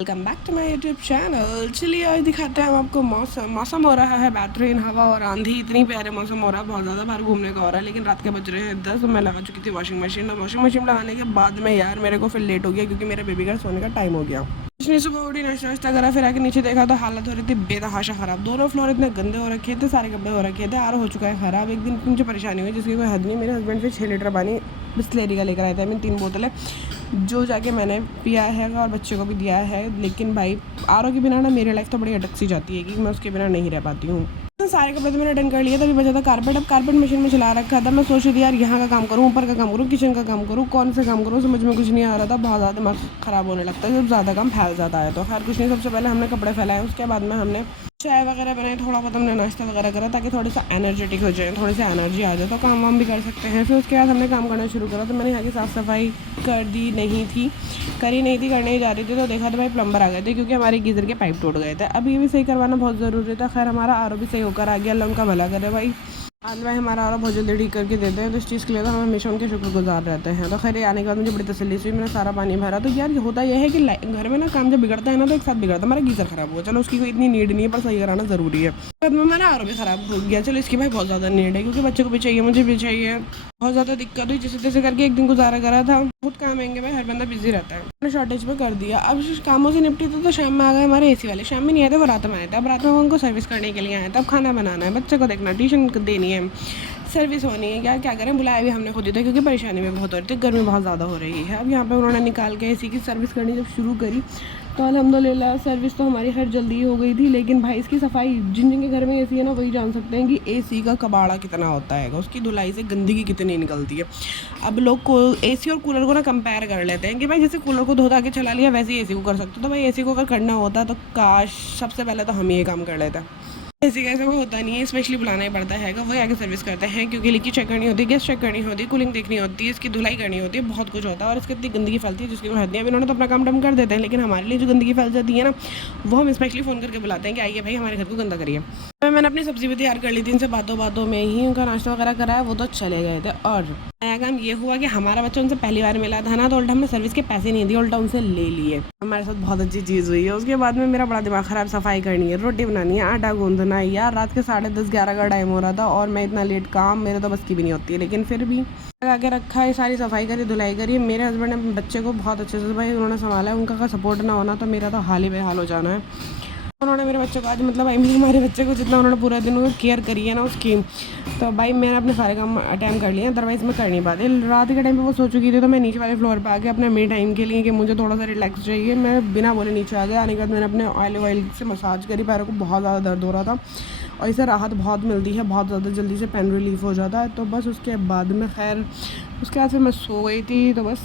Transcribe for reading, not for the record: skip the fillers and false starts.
Welcome back to my YouTube channel. चलिए आज दिखाते हैं हम आपको मौसम। मौसम हो रहा है बेहतरीन, हवा और आंधी, इतनी प्यारे मौसम हो रहा है, बहुत ज़्यादा बाहर घूमने का हो रहा है। लेकिन रात के बज रहे हैं 10। मैं लगा चुकी थी वॉशिंग मशीन, और वॉशिंग मशीन लगाने के बाद में यार मेरे को फिर लेट हो गया क्योंकि मेरे बेबी का सोने का टाइम हो गया। इसने सुबह उठी, नाश्ता वाश्ता करा, फिर आके नीचे देखा तो हालत हो रही थी बेतहाशा ख़राब। दोनों फ्लोर इतने गंदे हो रखे थे, सारे कपड़े हो रखे थे, आर हो चुका है ख़राब। एक दिन मुझे परेशानी हुई जिसकी कोई हद नहीं। मेरे हस्बैंड फिर 6 लीटर पानी बिस्लेरी का लेकर आए थे, 3 बोतलें, जो जाके मैंने पिया है और बच्चे को भी दिया है। लेकिन भाई आर के बिना ना मेरी लाइफ तो बड़ी अटक सी जाती है कि मैं उसके बिना नहीं रह पाती हूँ। तो सारे कपड़े तो मैंने डन कर लिए, तभी बचा था कारपेट। अब कारपेट मशीन में चला रखा था। मैं सोच रही थी यार यहाँ का काम करूँ, ऊपर का काम करूँ, किचन का काम करूँ, कौन से काम करूँ, समझ में कुछ नहीं आ रहा था। बहुत ज़्यादा दिमाग ख़राब होने लगता है जब ज़्यादा काम फैल जाता है। तो खैर कुछ नहीं, सबसे पहले हमने कपड़े फैलाए, उसके बाद में हमने चाय वगैरह बनाई, थोड़ा बहुत हमने नाश्ता वगैरह करा ताकि थोड़ा सा एनर्जेटिक हो जाए, थोड़ी सी एनर्जी आ जाए तो काम वाम भी कर सकते हैं। फिर उसके बाद हमने काम करना शुरू करा। तो मैंने यहाँ की साफ़ सफाई कर दी नहीं थी, करी नहीं थी, करने ही जा रही थी तो देखा तो भाई प्लम्बर आ गए थे क्योंकि हमारे गीज़र के पाइप टूट गए थे। अब ये भी सही करवाना बहुत ज़रूरी था। खैर हमारा आर भी सही होकर आ गया, अल्लाह उनका भला करे भाई। आज भाई हमारा आर बहुत जल्दी ठीक करके देते हैं, तो इस चीज़ के लिए तो हम हमेशा उनके शुक्रगुजार रहते हैं। तो खैर ये आने के बाद मुझे बड़ी तसल्ली हुई, मैंने सारा पानी भरा। तो यार होता यह है कि घर में ना काम जब बिगड़ता है ना तो एक साथ बिगड़ता है। हमारा गीज़र ख़राब हुआ, चलो उसकी कोई इतनी नीड नहीं है पर सही कराना ज़रूरी है। बाद में हमारा आर भी ख़राब हो गया, चलो इसकी भाई बहुत ज़्यादा नीड है क्योंकि बच्चे को भी चाहिए, मुझे भी चाहिए। बहुत ज़्यादा दिक्कत हुई, जैसे तैसे करके एक दिन गुजारा करा था। बहुत काम आएंगे भाई, हर बंदा बिजी रहता है। मैंने शॉर्टेज में कर दिया। अब कामों से निपटी तो शाम में आ गए हमारे एसी वाले। शाम में नहीं आए थे, वो रात में आए थे। अब रात में वो उनको सर्विस करने के लिए आए थे। अब खाना बनाना है, बच्चे को देखना, ट्यूशन देनी है, सर्विस होनी है, क्या क्या करें। बुलाया भी हमने खुद ही था क्योंकि परेशानी भी बहुत हो रही थी, गर्मी बहुत ज़्यादा हो रही है। अब यहाँ पे उन्होंने निकाल के एसी की सर्विस करनी जब शुरू करी तो अल्हम्दुलिल्लाह सर्विस तो हमारी खैर जल्दी ही हो गई थी। लेकिन भाई इसकी सफाई, जिन जिन के घर में एसी है ना वही जान सकते हैं कि एसी का कबाड़ा कितना होता है, उसकी धुलाई से गंदगी कितनी निकलती है। अब लोग को एसी और कूलर को ना कंपेयर कर लेते हैं कि भाई जैसे कूलर को धो धा के चला लिया वैसे ही एसी को कर सकते हो। तो भाई एसी को अगर करना होता तो काश सबसे पहले तो हम ये काम कर लेते। ऐसे कैसे वो होता नहीं है, स्पेशली बुलाना ही पड़ता है, वही आगे सर्विस करते हैं क्योंकि लीकेज चेक करनी होती है, गैस चेक करनी होती है, कूलिंग देखनी होती है, इसकी धुलाई करनी होती है, बहुत कुछ होता है। और इसकी इतनी गंदगी फैलती है जिसकी कोई हद नहीं है। इन्होंने तो अपना काम डम कर देते हैं, लेकिन हमारे लिए जो गंदगी फैल जाती है ना वो हम स्पेशली फ़ोन करके बुलाते हैं कि आइए भाई हमारे घर को गंदा करिए। मैंने अपनी सब्जी भी तैयार कर ली थी, इनसे बातों बातों में ही उनका नाश्ता वगैरह कराया, वो तो चले गए थे। और नया काम ये हुआ कि हमारा बच्चा उनसे पहली बार मिला था ना, तो उल्टा हमने सर्विस के पैसे नहीं दिए, उल्टा उनसे ले लिए। हमारे साथ बहुत अच्छी चीज़ हुई है। उसके बाद में मेरा बड़ा दिमाग ख़राब, सफाई करनी है, रोटी बनानी है, आटा गूंदना है। यार रात के 10:30-11 का टाइम हो रहा था और मैं इतना लेट, काम मेरे तो बस की भी नहीं होती है। लेकिन फिर भी लगा के रखा है, सारी सफाई करी, धुलाई करी। मेरे हस्बैंड ने बच्चे को बहुत अच्छे से भाई उन्होंने संभाला है। उनका का सपोर्ट ना होना तो मेरा तो हाल ही बेहाल हो जाना है। उन्होंने मेरे बच्चे को आज मतलब आई मीन हमारे बच्चे को जितना उन्होंने पूरा दिन केयर करी है ना उसकी, तो भाई मैंने अपने सारे काम अटैम्प्ट कर लिए, अदरवाइज़ मैं कर नहीं पाती। रात के टाइम पे वो सो चुकी थी तो मैं नीचे वाले फ्लोर पे आ गया अपने मी टाइम के लिए कि मुझे थोड़ा सा रिलैक्स चाहिए। मैं बिना बोले नीचे आ गया। आने के बाद मैंने अपने ऑयल से मसाज करी, पैरों को बहुत ज़्यादा दर्द हो रहा था और इससे राहत बहुत मिलती है, बहुत ज़्यादा जल्दी से पेन रिलीफ हो जाता है। तो बस उसके बाद में खैर उसके बाद फिर मैं सो गई थी। तो बस